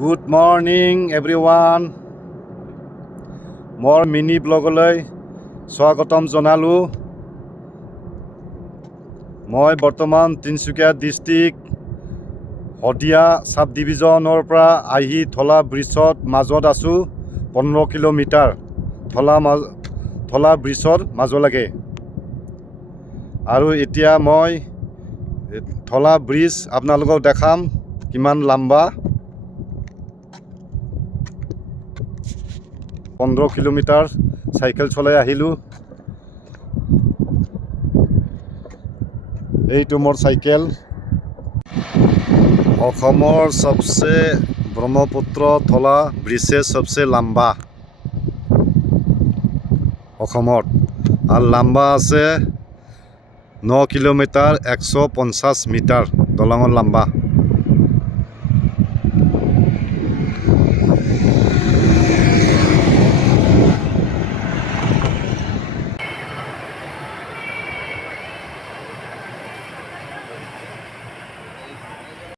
Good morning everyone. মোৰ mini ব্লগলৈ স্বাগতম জনালোঁ। মই বৰ্তমান তিনিচুকীয়া ডিষ্ট্ৰিক্ট শদিয়া সাব ডিভিজনৰ পৰা আহি ধলা ব্ৰিজৰ মাজত আছোঁ। 15 কিলোমিটাৰ ধলা ব্ৰিজৰ মাজলৈকে। আৰু এতিয়া মই ধলা ব্ৰিজ আপোনালোকক দেখাম কিমান লম্বা। 15 কিলোমিটাৰ চাইকেল চলাই আহিলোঁ। এইটো মোৰ চাইকেল। অসমৰ সবচে ব্ৰহ্মপুত্ৰ ধলা ব্ৰিজে সবচে লম্বা অসমত। আৰু লম্বা আছে 9 কিলোমিটাৰ 150 মিটাৰ দলঙৰ লম্বা।